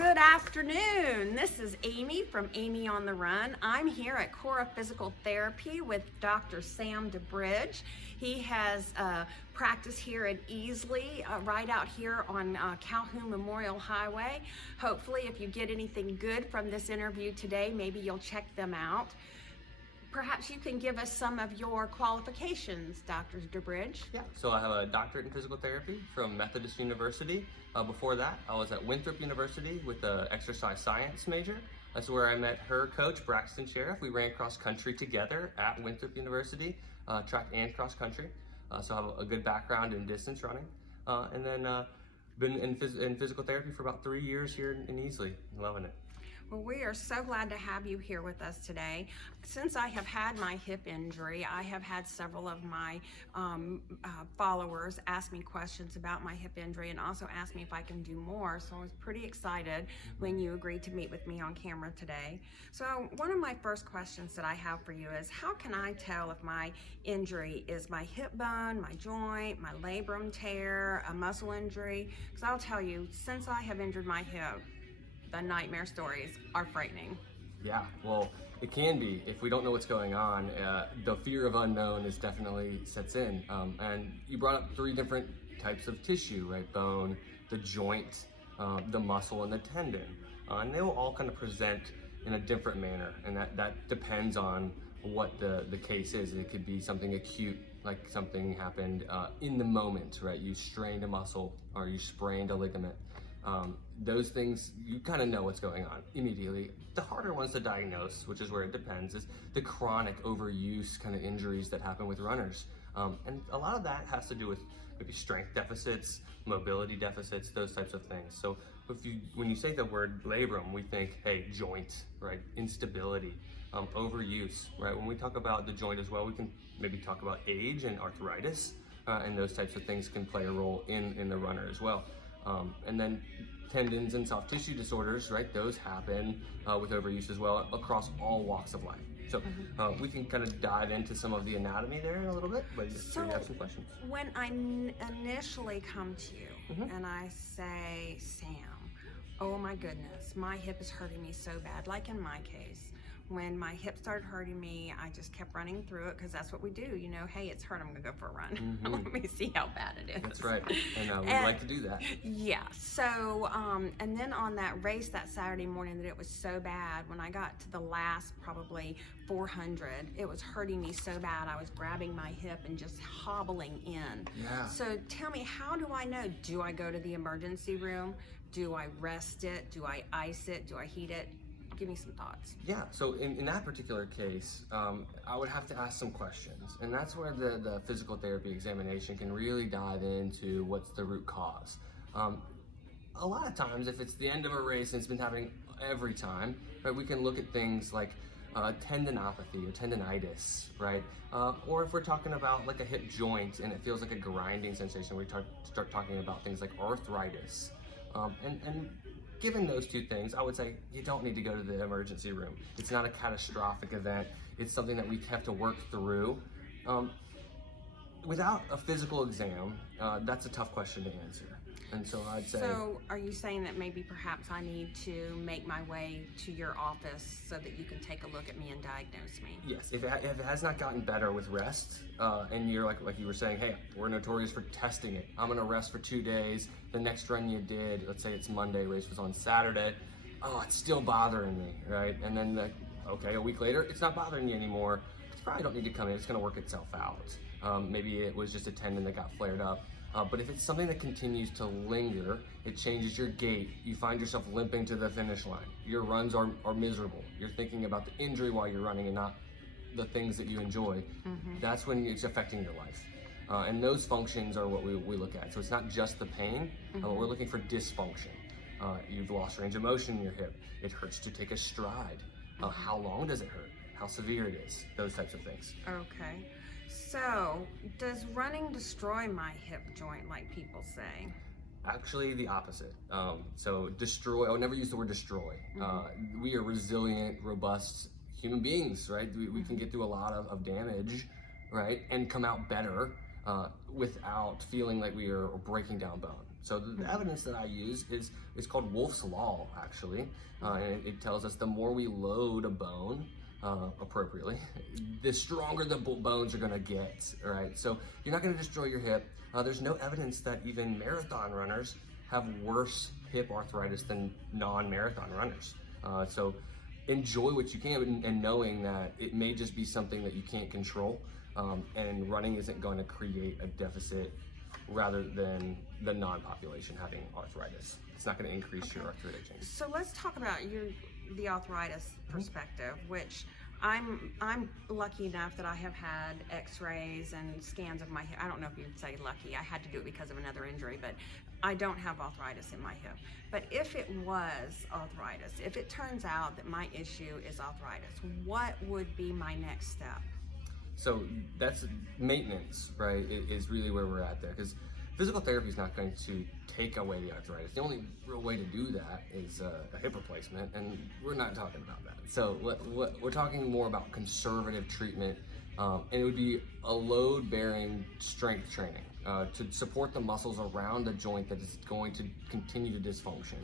Good afternoon. This is Amy from Amy on the Run. I'm here at Cora Physical Therapy with Dr. Sam DiBridge. He has practice here at Easley, right out here on Calhoun Memorial Highway. Hopefully, if you get anything good from this interview today, maybe you'll check them out. Perhaps you can give us some of your qualifications, Dr. DiBridge. Yeah, so I have a doctorate in physical therapy from Methodist University. Before that, I was at Winthrop University with an exercise science major. That's where I met her coach, Braxton Sheriff. We ran cross country together at Winthrop University, track and cross country. So I have a good background in distance running. And then been in physical therapy for about 3 years here in Easley, loving it. Well, we are so glad to have you here with us today. Since I have had my hip injury, I have had several of my followers ask me questions about my hip injury and also ask me if I can do more. So I was pretty excited when you agreed to meet with me on camera today. So one of my first questions that I have for you is, how can I tell if my injury is my hip bone, my joint, my labrum tear, a muscle injury? Because I'll tell you, since I have injured my hip, the nightmare stories are frightening. Yeah, well, it can be. If we don't know what's going on, the fear of unknown is definitely sets in. And you brought up 3 different types of tissue, right? Bone, the joint, the muscle, and the tendon. And they will all kind of present in a different manner. And that depends on what the case is. It could be something acute, like something happened in the moment, right? You strained a muscle or you sprained a ligament. Those things, you kind of know what's going on immediately. The harder ones to diagnose, which is where it depends, is the chronic overuse kind of injuries that happen with runners. And a lot of that has to do with maybe strength deficits, mobility deficits, those types of things. So when you say the word labrum, we think, hey, joint, right? Instability, overuse, right? When we talk about the joint as well, we can maybe talk about age and arthritis, and those types of things can play a role in the runner as well. And then tendons and soft tissue disorders, right? Those happen with overuse as well across all walks of life. So we can kind of dive into some of the anatomy there in a little bit, but sure you have some questions. When I initially come to you and I say, Sam, oh my goodness, my hip is hurting me so bad, like in my case, when my hip started hurting me, I just kept running through it because that's what we do. You know, hey, it's hurt, I'm gonna go for a run. Let me see how bad it is. That's right, and we like to do that. Yeah, so, and then on that race that Saturday morning that it was so bad, when I got to the last probably 400, it was hurting me so bad, I was grabbing my hip and just hobbling in. Yeah. So tell me, how do I know? Do I go to the emergency room? Do I rest it? Do I ice it? Do I heat it? Give me some thoughts. Yeah, so in that particular case, I would have to ask some questions. And that's where the physical therapy examination can really dive into what's the root cause. A lot of times, if it's the end of a race and it's been happening every time, right, we can look at things like tendinopathy or tendinitis, right? Or if we're talking about like a hip joint and it feels like a grinding sensation, we start talking about things like arthritis. And given those 2 things, I would say you don't need to go to the emergency room. It's not a catastrophic event. It's something that we have to work through. Without a physical exam, that's a tough question to answer. And so I'd say... So are you saying that maybe perhaps I need to make my way to your office so that you can take a look at me and diagnose me? Yes, if it has not gotten better with rest, and you're like you were saying, hey, we're notorious for testing it. I'm gonna rest for 2 days. The next run you did, let's say it's Monday, race was on Saturday. Oh, it's still bothering me, right? And then, okay, a week later, it's not bothering you anymore. You probably don't need to come in, it's gonna work itself out. Maybe it was just a tendon that got flared up. But if it's something that continues to linger, it changes your gait, you find yourself limping to the finish line. Your runs are miserable. You're thinking about the injury while you're running and not the things that you enjoy. That's when it's affecting your life. And those functions are what we look at. So it's not just the pain, we're looking for dysfunction. You've lost range of motion in your hip. It hurts to take a stride. How long does it hurt? How severe it is? Those types of things. Okay. So, does running destroy my hip joint like people say? Actually, the opposite. So destroy, I would never use the word destroy. We are resilient, robust human beings, right? We can get through a lot of damage, right? And come out better without feeling like we are breaking down bone. So the evidence that I use is called Wolff's Law, actually. And it tells us the more we load a bone appropriately, the stronger the bones are gonna get, right? So you're not gonna destroy your hip. There's no evidence that even marathon runners have worse hip arthritis than non-marathon runners. So enjoy what you can, and knowing that it may just be something that you can't control, and running isn't going to create a deficit rather than the non-population having arthritis. It's not going to increase your arthritic change. So let's talk about the arthritis perspective, which I'm lucky enough that I have had x-rays and scans of my hip. I don't know if you'd say lucky. I had to do it because of another injury, but I don't have arthritis in my hip. But if it was arthritis, if it turns out that my issue is arthritis, what would be my next step? So that's maintenance, right, is really where we're at there, because physical therapy is not going to take away the arthritis. The only real way to do that is a hip replacement, and we're not talking about that. So we're talking more about conservative treatment, and it would be a load-bearing strength training to support the muscles around the joint that is going to continue to dysfunction.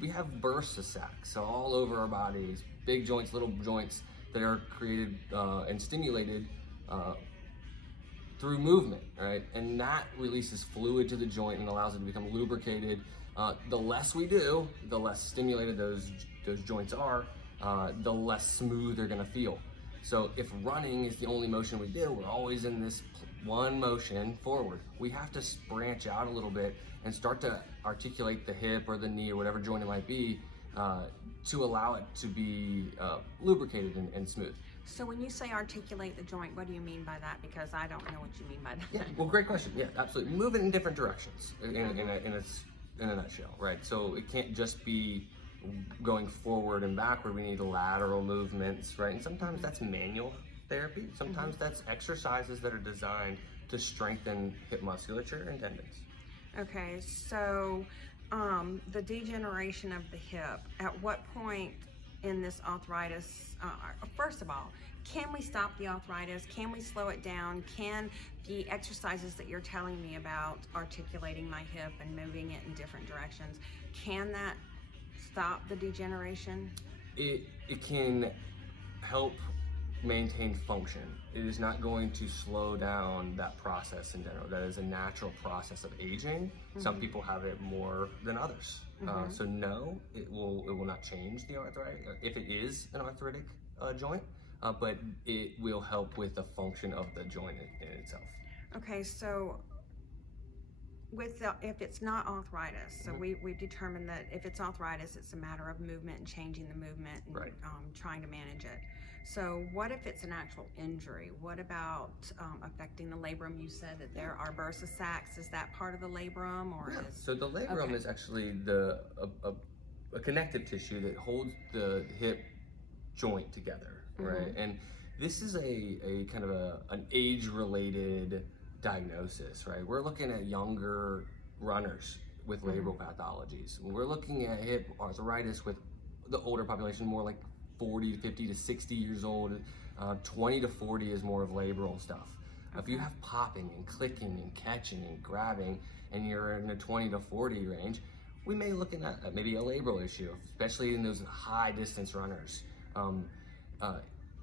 We have bursts of sacs, so all over our bodies, big joints, little joints, that are created and stimulated through movement, right? And that releases fluid to the joint and allows it to become lubricated. The less we do, the less stimulated those joints are, the less smooth they're gonna feel. So if running is the only motion we do, we're always in this one motion forward. We have to branch out a little bit and start to articulate the hip or the knee or whatever joint it might be, to allow it to be lubricated and smooth. So when you say articulate the joint, what do you mean by that? Because I don't know what you mean by that. Yeah, well, great question. Yeah, absolutely. Move it in different directions in a nutshell, right? So it can't just be going forward and backward. We need lateral movements, right? And sometimes that's manual therapy. Sometimes that's exercises that are designed to strengthen hip musculature and tendons. Okay, so the degeneration of the hip, at what point in this arthritis, first of all, can we stop the arthritis? Can we slow it down? Can the exercises that you're telling me about, articulating my hip and moving it in different directions, can that stop the degeneration? It can help maintain function. It is not going to slow down that process in general. That is a natural process of aging. Some people have it more than others. So no, it will not change the arthritis if it is an arthritic joint, but it will help with the function of the joint in itself. Okay, so if it's not arthritis, so we determined that if it's arthritis, it's a matter of movement and changing the movement and right. Trying to manage it. So what if it's an actual injury? What about affecting the labrum? You said that there are bursa sacs. Is that part of the labrum, or yeah. is? So the labrum is actually a connective tissue that holds the hip joint together, right? And this is a kind of an age-related diagnosis, right? We're looking at younger runners with labral pathologies. We're looking at hip arthritis with the older population, more like 40 to 50 to 60 years old. 20 to 40 is more of labral stuff. If you have popping and clicking and catching and grabbing, and you're in the 20 to 40 range, we may look at maybe a labral issue, especially in those high distance runners.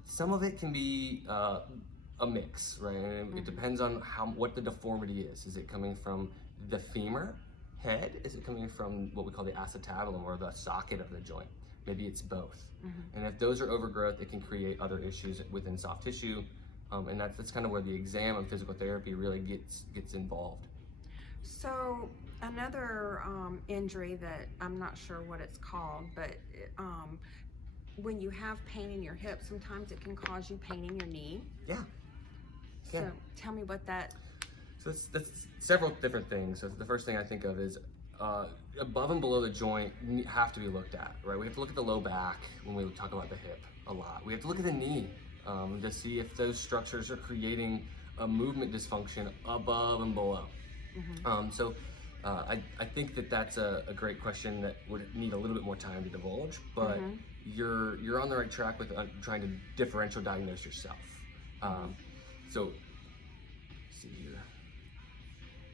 Some of it can be a mix, right? And it depends on what the deformity is. Is it coming from the femur head? Is it coming from what we call the acetabulum, or the socket of the joint? Maybe it's both. And if those are overgrowth, it can create other issues within soft tissue. And that's kind of where the exam of physical therapy really gets involved. So another injury that I'm not sure what it's called, but when you have pain in your hip, sometimes it can cause you pain in your knee. Yeah. So tell me what that. So that's several different things. So the first thing I think of is above and below the joint have to be looked at, right? We have to look at the low back when we talk about the hip a lot. We have to look at the knee to see if those structures are creating a movement dysfunction above and below. So I think that's a great question that would need a little bit more time to divulge, but you're on the right track with trying to differential diagnose yourself. So let's see here.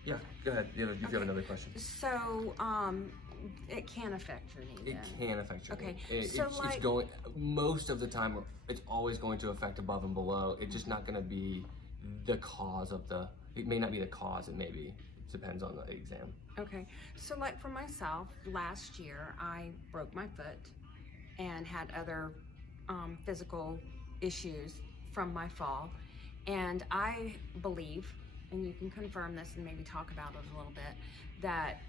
Yeah, go ahead. You have another question. So, it can affect your knee. It then. can affect your Okay. knee. So, It's going, most of the time, it's always going to affect above and below. It's just not going to be the cause of it may not be the cause, it may be. It depends on the exam. Okay. So, like for myself, last year I broke my foot and had other physical issues from my fall. And I believe, and you can confirm this and maybe talk about it a little bit, that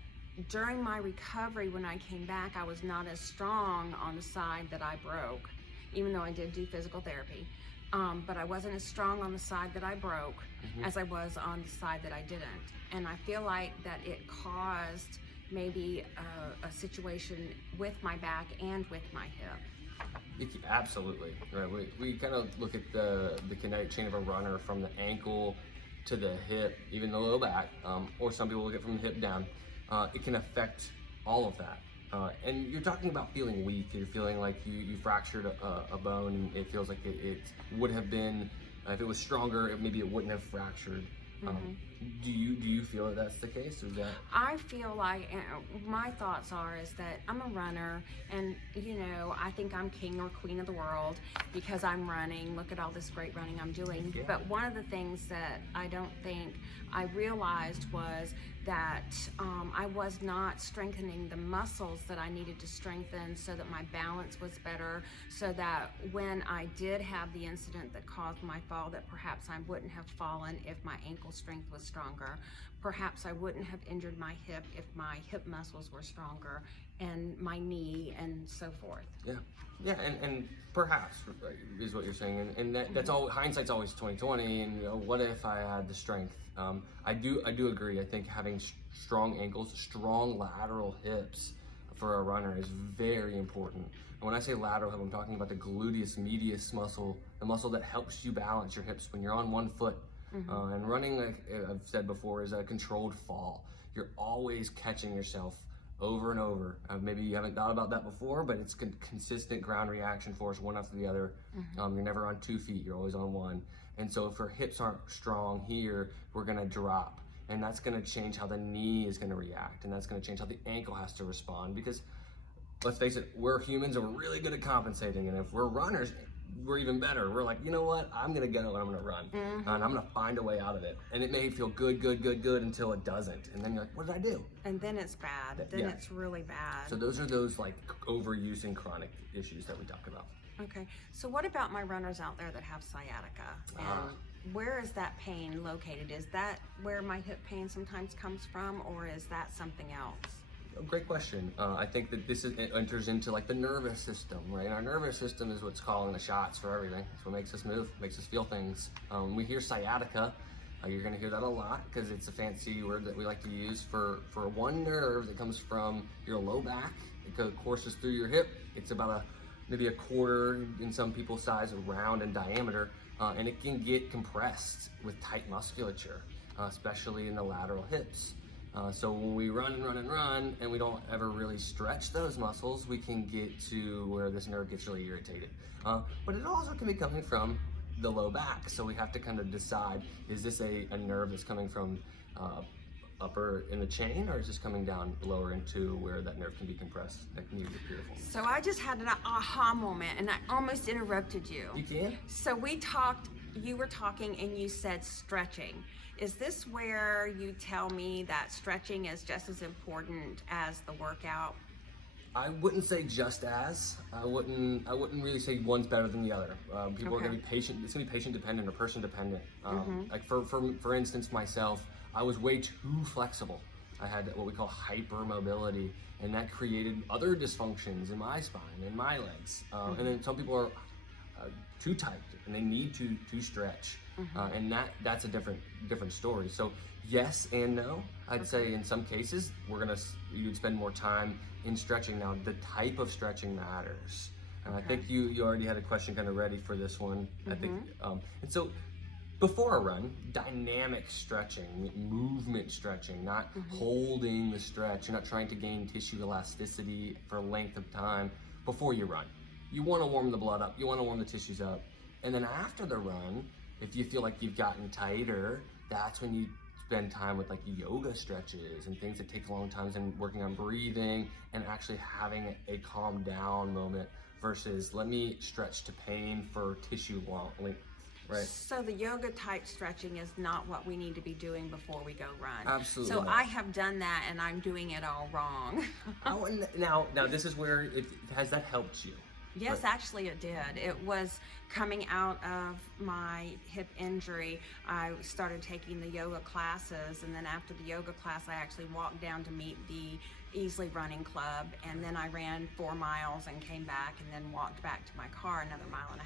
during my recovery, when I came back, I was not as strong on the side that I broke, even though I did do physical therapy. But I wasn't as strong on the side that I broke as I was on the side that I didn't. And I feel like that it caused maybe a situation with my back and with my hip. Absolutely. Right. We kind of look at the kinetic chain of a runner from the ankle to the hip, even the low back, or some people look at it from the hip down. It can affect all of that. And you're talking about feeling weak. You're feeling like you fractured a bone, and it feels like it would have been, if it was stronger, maybe it wouldn't have fractured. Do you feel that that's the case? Or is that... I feel like, my thoughts are is that I'm a runner, and I think I'm king or queen of the world because I'm running. Look at all this great running I'm doing. Yeah. But one of the things that I don't think I realized was that I was not strengthening the muscles that I needed to strengthen so that my balance was better, so that when I did have the incident that caused my fall, that perhaps I wouldn't have fallen if my ankle strength was stronger. Perhaps I wouldn't have injured my hip if my hip muscles were stronger, and my knee, and so forth. Yeah, and perhaps is what you're saying, and that's all. Hindsight's always 20/20, and what if I had the strength? I do agree. I think having strong ankles, strong lateral hips for a runner is very important. And when I say lateral hip, I'm talking about the gluteus medius muscle, the muscle that helps you balance your hips when you're on one foot. And running, like I've said before, is a controlled fall. You're always catching yourself over and over. Maybe you haven't thought about that before, but it's consistent ground reaction force, one after the other. You're never on 2 feet, you're always on one. And so if our hips aren't strong here, we're gonna drop. And that's gonna change how the knee is gonna react. And that's gonna change how the ankle has to respond. Because let's face it, we're humans and we're really good at compensating. And if we're runners, we're even better. We're like, you know what? I'm gonna go and I'm gonna run. And I'm gonna find a way out of it. And it may feel good until it doesn't. And then you're like, what did I do? And then it's bad. Then it's really bad. So those are those like overuse and chronic issues that we talk about. Okay, so what about my runners out there that have sciatica? And where is that pain located? Is that where my hip pain sometimes comes from, or is that something else? Great question. I think that it enters into like the nervous system, right? And our nervous system is what's calling the shots for everything. It's what makes us move, makes us feel things. When we hear sciatica, you're gonna hear that a lot because it's a fancy word that we like to use for one nerve that comes from your low back. It courses through your hip. It's about maybe a quarter, in some people's size, round in diameter, and it can get compressed with tight musculature, especially in the lateral hips. So when we run and we don't ever really stretch those muscles, we can get to where this nerve gets really irritated. But it also can be coming from the low back. So we have to kind of decide, is this a nerve that's coming from upper in the chain, or is this coming down lower into where that nerve can be compressed? That can be beautiful. So I just had an aha moment and I almost interrupted you. You can? So you were talking and you said stretching. Is this where you tell me that stretching is just as important as the workout? I wouldn't say just as. I wouldn't really say one's better than the other. People are gonna be patient. It's gonna be patient dependent or person dependent. Like for instance, myself, I was way too flexible. I had what we call hypermobility, and that created other dysfunctions in my spine and my legs. And then some people are too tight and they need to stretch, and that's a different story. So yes and no. I'd say in some cases you would spend more time in stretching. Now the type of stretching matters, and I think you already had a question kind of ready for this one. I think, and so before a run, dynamic stretching, movement stretching, not holding the stretch. You're not trying to gain tissue elasticity for a length of time before you run. You want to warm the blood up, you want to warm the tissues up. And then after the run, if you feel like you've gotten tighter, that's when you spend time with like yoga stretches and things that take a long time, and working on breathing and actually having a calm down moment versus let me stretch to pain for tissue length, right? So the yoga type stretching is not what we need to be doing before we go run. Absolutely So not. I have done that and I'm doing it all wrong. Oh, and now this is where has that helped you? Yes, Right. actually it did. It was coming out of my hip injury. I started taking the yoga classes, and then after the yoga class, I actually walked down to meet the Easley running club, and then I ran 4 miles and came back and then walked back to my car another 1.5 miles.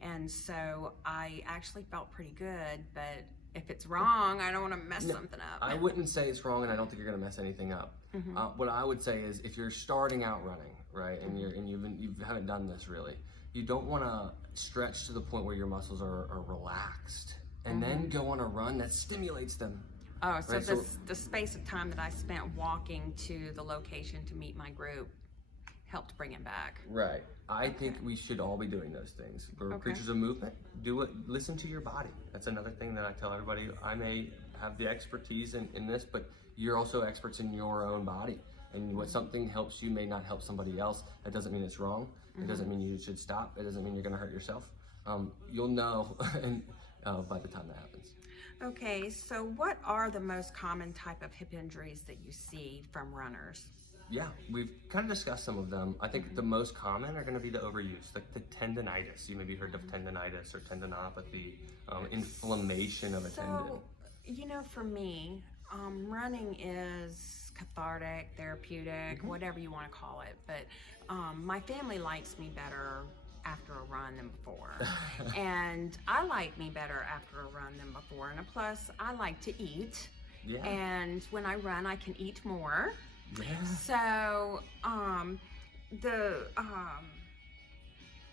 And so I actually felt pretty good, but if it's wrong, I don't want to mess something up. I wouldn't say it's wrong, and I don't think you're going to mess anything up. What I would say is, if you're starting out running, right, and you haven't done this really, you don't want to stretch to the point where your muscles are relaxed, and then go on a run that stimulates them. Oh, so Right, the space of time that I spent walking to the location to meet my group helped bring it back. Right. I think we should all be doing those things. We're creatures of movement. Do it. Listen to your body. That's another thing that I tell everybody. I may have the expertise in this, but you're also experts in your own body. And what something helps you may not help somebody else. That doesn't mean it's wrong. It doesn't mean you should stop. It doesn't mean you're going to hurt yourself. You'll know and, by the time that happens. Okay, so what are the most common type of hip injuries that you see from runners? Yeah, we've kind of discussed some of them. I think the most common are going to be the overuse, like the tendonitis. You maybe heard of tendonitis or tendinopathy, inflammation of a tendon. So, you know, for me, running is cathartic, therapeutic, whatever you want to call it. But my family likes me better after a run than before. And I like me better after a run than before. And plus, I like to eat. Yeah. And when I run, I can eat more. Yeah. So, the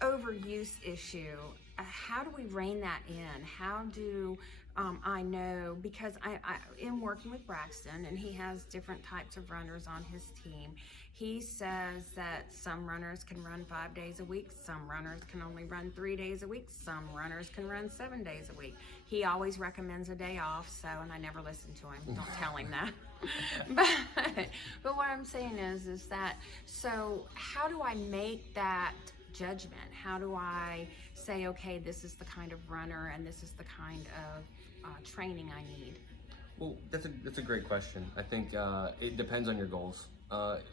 overuse issue, how do we rein that in? How do I know, because I am working with Braxton, and he has different types of runners on his team. He says that some runners can run 5 days a week, some runners can only run 3 days a week, some runners can run 7 days a week. He always recommends a day off, so, and I never listen to him, don't tell him that. But what I'm saying is that, so how do I make that judgment? How do I say, okay, this is the kind of runner and this is the kind of training I need? Well, that's a great question. I think it depends on your goals.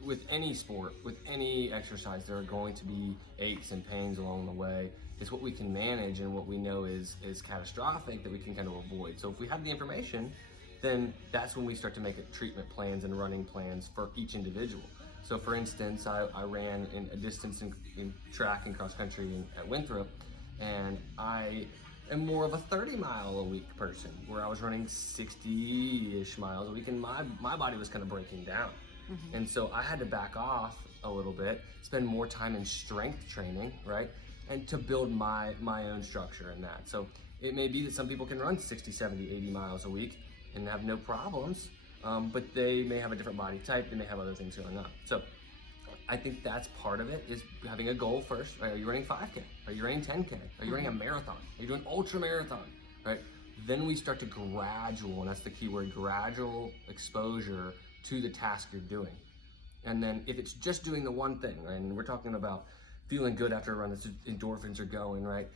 With any sport, with any exercise, there are going to be aches and pains along the way. It's what we can manage and what we know is catastrophic that we can kind of avoid. So if we have the information, then that's when we start to make treatment plans and running plans for each individual. So for instance, I ran in a distance in track and cross country at Winthrop, and I am more of a 30-mile-a-week person, where I was running 60-ish miles a week, and my body was kind of breaking down. And so I had to back off a little bit, spend more time in strength training, right? And to build my own structure in that. So it may be that some people can run 60, 70, 80 miles a week and have no problems, but they may have a different body type, they may have other things going on. So I think that's part of it, is having a goal first. Right? Are you running 5K? Are you running 10K? Are you running a marathon? Are you doing ultra marathon? Right? Then we start to gradual, and that's the key word, gradual exposure to the task you're doing. And then if it's just doing the one thing, right, and we're talking about feeling good after a run, that's endorphins are going, right?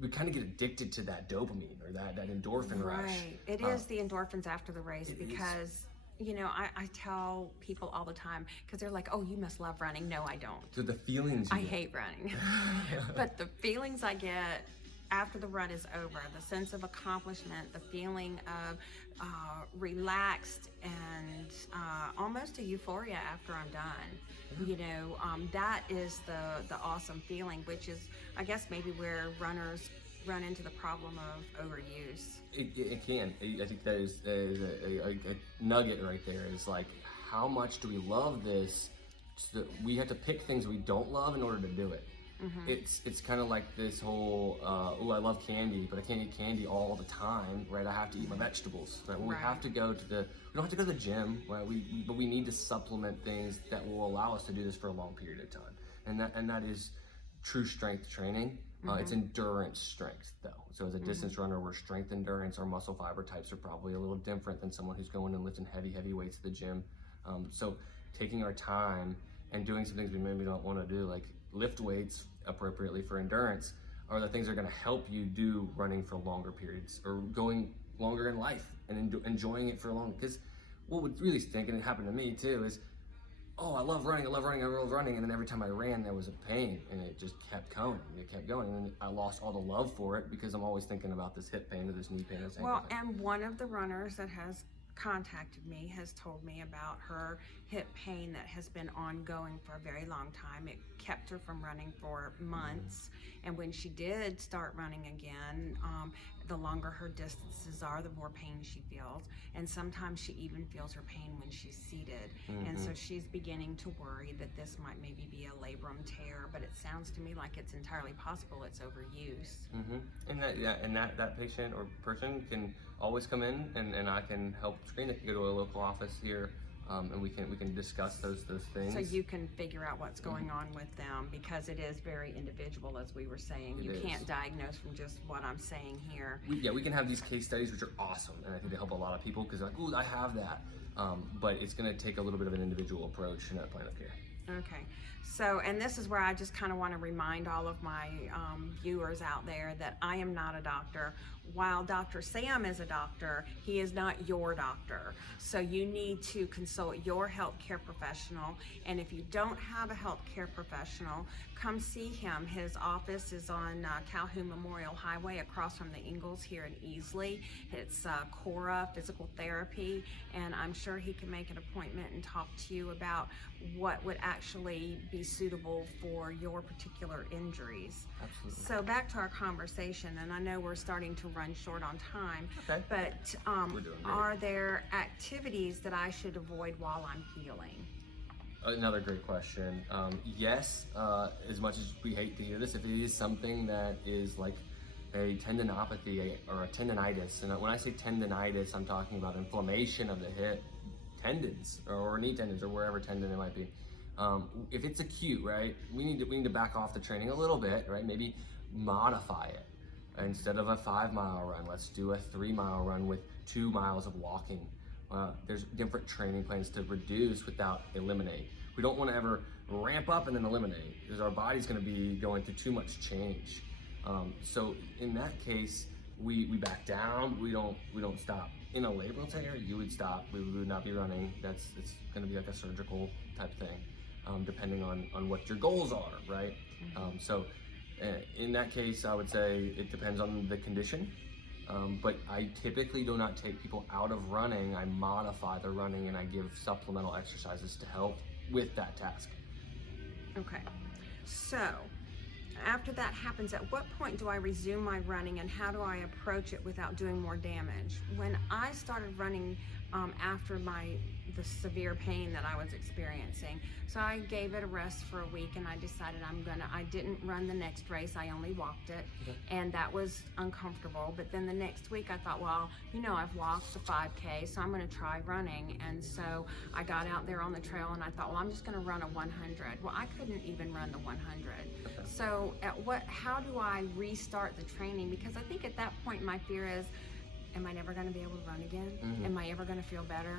We kind of get addicted to that dopamine or that endorphin rush. Right. It is the endorphins after the race, because you know, I tell people all the time, because they're like, oh, you must love running. No, I don't. So the feelings I hate running. But the feelings I get after the run is over, the sense of accomplishment, the feeling of relaxed and almost a euphoria after I'm done. You know, that is the awesome feeling, which is, I guess, maybe where runners run into the problem of overuse. It can. I think that is a nugget right there. Is like, how much do we love this? So we have to pick things we don't love in order to do it. It's kind of like this whole, oh, I love candy, but I can't eat candy all the time, right? I have to eat my vegetables, right? When we have to go to we don't have to go to the gym, right? But we need to supplement things that will allow us to do this for a long period of time. And that is true strength training. It's endurance strength though. So as a distance runner, we're strength endurance. Our muscle fiber types are probably a little different than someone who's going and lifting heavy weights at the gym. So taking our time and doing some things we maybe don't want to do, like lift weights appropriately for endurance, are the things that are going to help you do running for longer periods or going longer in life and enjoying it for long. Because what would really stink, and it happened to me too, is oh, I love running, and then every time I ran, there was a pain, and it just kept going, and then I lost all the love for it because I'm always thinking about this hip pain or this knee pain or this ankle pain. And one of the runners that has contacted me has told me about her hip pain that has been ongoing for a very long time. It kept her from running for months, and when she did start running again, the longer her distances are, the more pain she feels, and sometimes she even feels her pain when she's seated. And so she's beginning to worry that this might maybe be a labrum tear, but it sounds to me like it's entirely possible it's overuse. And that patient or person can always come in, and I can help screen it. Go to a local office here, and we can discuss those things. So you can figure out what's going on with them, because it is very individual, as we were saying. You can't diagnose from just what I'm saying here. We can have these case studies, which are awesome, and I think they help a lot of people because they're like, ooh, I have that. But it's going to take a little bit of an individual approach in that plan of care. Okay, so, and this is where I just kind of want to remind all of my viewers out there that I am not a doctor. While Dr. Sam is a doctor, he is not your doctor. So you need to consult your healthcare professional, and if you don't have a healthcare professional, come see him. His office is on Calhoun Memorial Hwy across from the Ingalls here in Easley. It's Cora Physical Therapy, and I'm sure he can make an appointment and talk to you about what would actually be suitable for your particular injuries. Absolutely. So back to our conversation, and I know we're starting to run short on time, Okay. but We're doing great. are there activities that I should avoid while I'm healing? Another great question. Yes, as much as we hate to hear this, if it is something that is like a tendinopathy or a tendonitis, and when I say tendonitis, I'm talking about inflammation of the hip tendons or knee tendons or wherever tendon it might be. If it's acute, right, we need to back off the training a little bit, right? Maybe modify it. Instead of a 5-mile run, let's do a 3-mile run with 2 miles of walking. There's different training plans to reduce without eliminate. We don't want to ever ramp up and then eliminate, because our body's going to be going through too much change. So in that case, we back down. We don't stop. In a labral tear, you would stop. We would not be running. It's going to be like a surgical type thing, depending on what your goals are, right? So in that case, I would say it depends on the condition. But I typically do not take people out of running. I modify the running and I give supplemental exercises to help with that task. Okay, so after that happens, at what point do I resume my running, and how do I approach it without doing more damage? When I started running after the severe pain that I was experiencing, so I gave it a rest for a week, and I decided I didn't run the next race, I only walked it, and that was uncomfortable. But then the next week I thought, well, I've walked the 5K, so I'm gonna try running. And so I got out there on the trail and I thought, well, I'm just gonna run a 100. Well, I couldn't even run the 100. So how do I restart the training? Because I think at that point my fear is, am I never gonna be able to run again? Am I ever gonna feel better?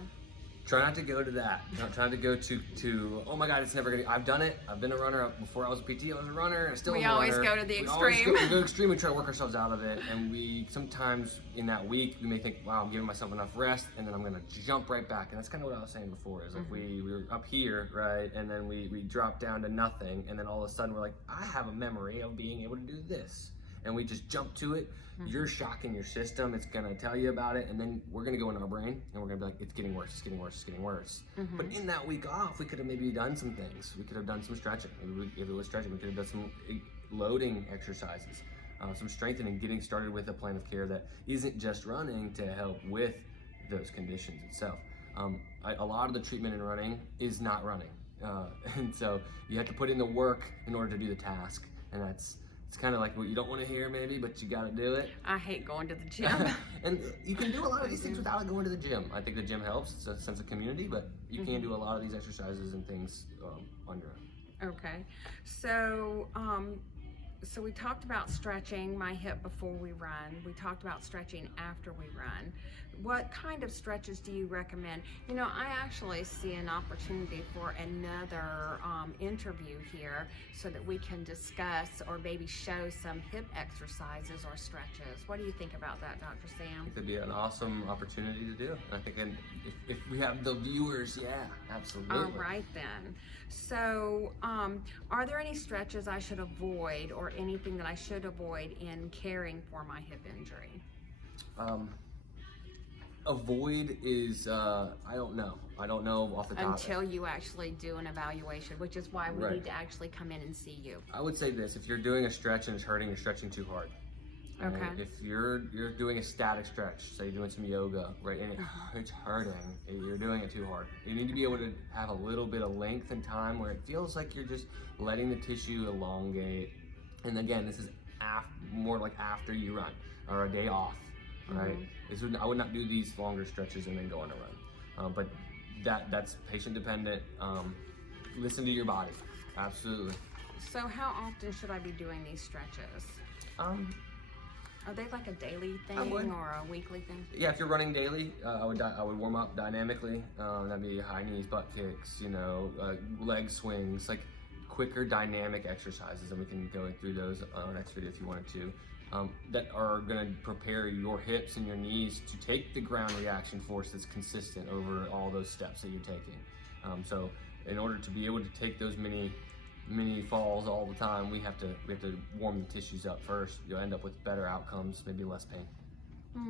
Try not to go to that. Try not to go to oh my God, it's never gonna. I've done it. I've been a runner. Before I was a PT, I was a runner. I still am a runner. We always go to the extreme. We go extreme. We try to work ourselves out of it, and we sometimes in that week we may think, wow, I'm giving myself enough rest, and then I'm gonna jump right back. And that's kind of what I was saying before. Is like we were up here, right, and then we dropped down to nothing, and then all of a sudden we're like, I have a memory of being able to do this, and we just jump to it. You're shocking your system. It's gonna tell you about it, and then we're gonna go in our brain, and we're gonna be like, it's getting worse, it's getting worse, it's getting worse. But in that week off, we could have maybe done some things. We could have done some stretching. Maybe if it was stretching, we could have done some loading exercises, some strengthening, getting started with a plan of care that isn't just running to help with those conditions itself. A lot of the treatment in running is not running, and so you have to put in the work in order to do the task, and it's kind of like what you don't want to hear maybe, but you got to do it. I hate going to the gym. And you can do a lot of these things without going to the gym. I think the gym helps. It's a sense of community, but you can do a lot of these exercises and things on your own. Okay. So, so we talked about stretching my hip before we run. We talked about stretching after we run. What kind of stretches do you recommend? You know, I actually see an opportunity for another interview here so that we can discuss or maybe show some hip exercises or stretches. What do you think about that, Dr. I Sam? think it'd be an awesome opportunity to do. I think if we have the viewers, yeah, absolutely. All right then. So, are there any stretches I should avoid or anything that I should avoid in caring for my hip injury? Avoid is, I don't know. I don't know off the top. Until you actually do an evaluation, which is why we Right. need to actually come in and see you. I would say this: if you're doing a stretch and it's hurting, you're stretching too hard. Right? Okay. If you're doing a static stretch, say you're doing some yoga, right, and it's hurting, you're doing it too hard. You need to be able to have a little bit of length and time where it feels like you're just letting the tissue elongate. And again, this is more like after you run or a day off, right? I would not do these longer stretches and then go on a run. But that's patient dependent. Listen to your body, absolutely. So how often should I be doing these stretches? Are they like a daily thing would. or a weekly thing? Yeah, if you're running daily, I would warm up dynamically. That'd be high knees, butt kicks, leg swings, like quicker dynamic exercises, and we can go through those on our next video if you wanted to. That are going to prepare your hips and your knees to take the ground reaction force that's consistent over all those steps that you're taking. So in order to be able to take those mini falls all the time, we have to warm the tissues up first. You'll end up with better outcomes, maybe less pain.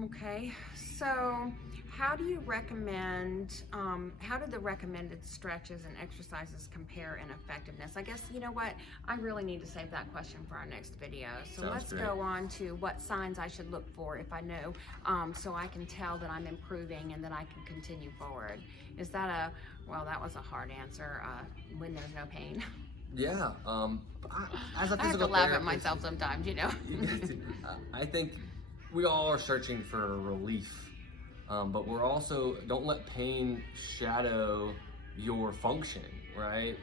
Okay, so how do you recommend, how do the recommended stretches and exercises compare in effectiveness? I guess, you know what, I really need to save that question for our next video. So Sounds let's great. go on to what signs I should look for if I know, so I can tell that I'm improving and that I can continue forward. Is that well, that was a hard answer, when there's no pain. Yeah, as a I have to physical laugh at therapist, myself sometimes, you know. I think we all are searching for relief, but we're also, don't let pain shadow your function, right?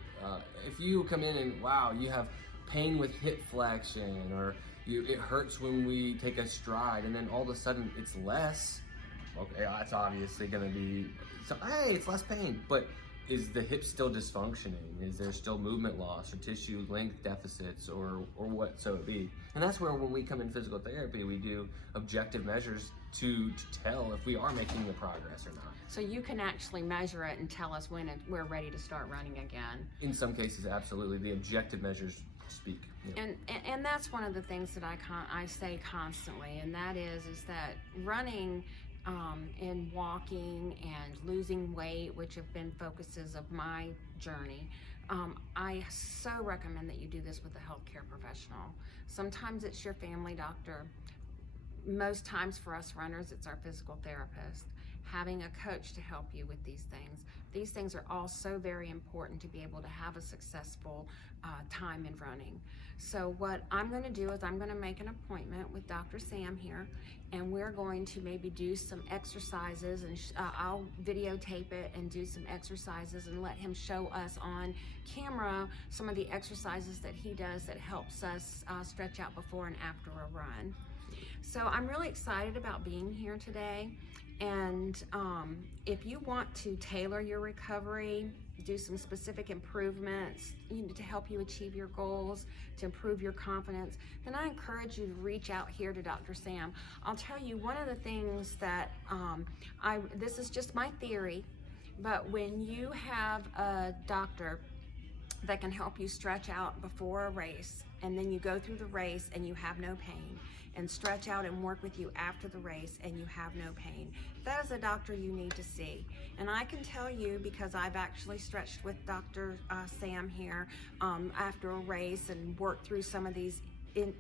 If you come in and, wow, you have pain with hip flexion, or it hurts when we take a stride, and then all of a sudden it's less, okay, that's obviously gonna be, so, hey, it's less pain, but is the hip still dysfunctioning? Is there still movement loss or tissue length deficits or what so it be? And that's where when we come in physical therapy, we do objective measures to tell if we are making the progress or not. So you can actually measure it and tell us when we're ready to start running again. In some cases, absolutely. The objective measures speak. Yeah. And that's one of the things that I say constantly, and that is that running and walking and losing weight, which have been focuses of my journey, I so recommend that you do this with a healthcare professional. Sometimes it's your family doctor. Most times for us runners, it's our physical therapist. Having a coach to help you with these things. These things are all so very important to be able to have a successful time in running. So what I'm going to do is I'm going to make an appointment with Dr. Sam here, and we're going to maybe do some exercises, and I'll videotape it and do some exercises and let him show us on camera some of the exercises that he does that helps us stretch out before and after a run. So I'm really excited about being here today. And if you want to tailor your recovery, do some specific improvements to help you achieve your goals, to improve your confidence, then I encourage you to reach out here to Dr. Sam. I'll tell you one of the things that this is just my theory, but when you have a doctor that can help you stretch out before a race, and then you go through the race and you have no pain, and stretch out and work with you after the race and you have no pain, that is a doctor you need to see. And I can tell you, because I've actually stretched with Dr. Sam here after a race and worked through some of these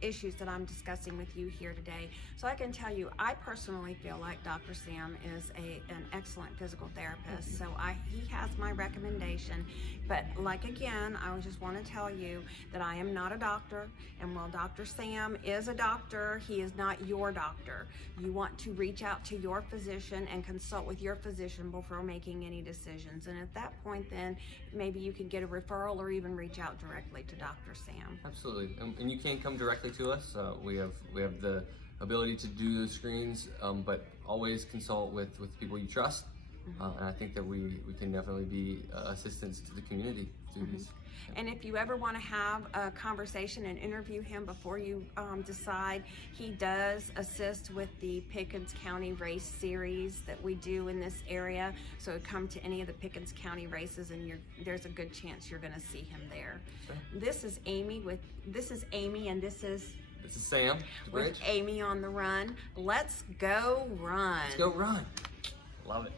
issues that I'm discussing with you here today. So I can tell you, I personally feel like Dr. Sam is an excellent physical therapist. So he has my recommendation. But like again, I just want to tell you that I am not a doctor, and while Dr. Sam is a doctor, he is not your doctor. You want to reach out to your physician and consult with your physician before making any decisions. And at that point then, maybe you can get a referral or even reach out directly to Dr. Sam. Absolutely, and you can come directly to us. We have the ability to do those screens, but always consult with people you trust. And I think that we can definitely be assistance to the community through these. And if you ever want to have a conversation and interview him before you decide, he does assist with the Pickens County race series that we do in this area. So come to any of the Pickens County races, and there's a good chance you're going to see him there. Sure. This is Amy, and this is Sam, DiBridge. With Amy on the Run. Let's go run. Let's go run. Love it.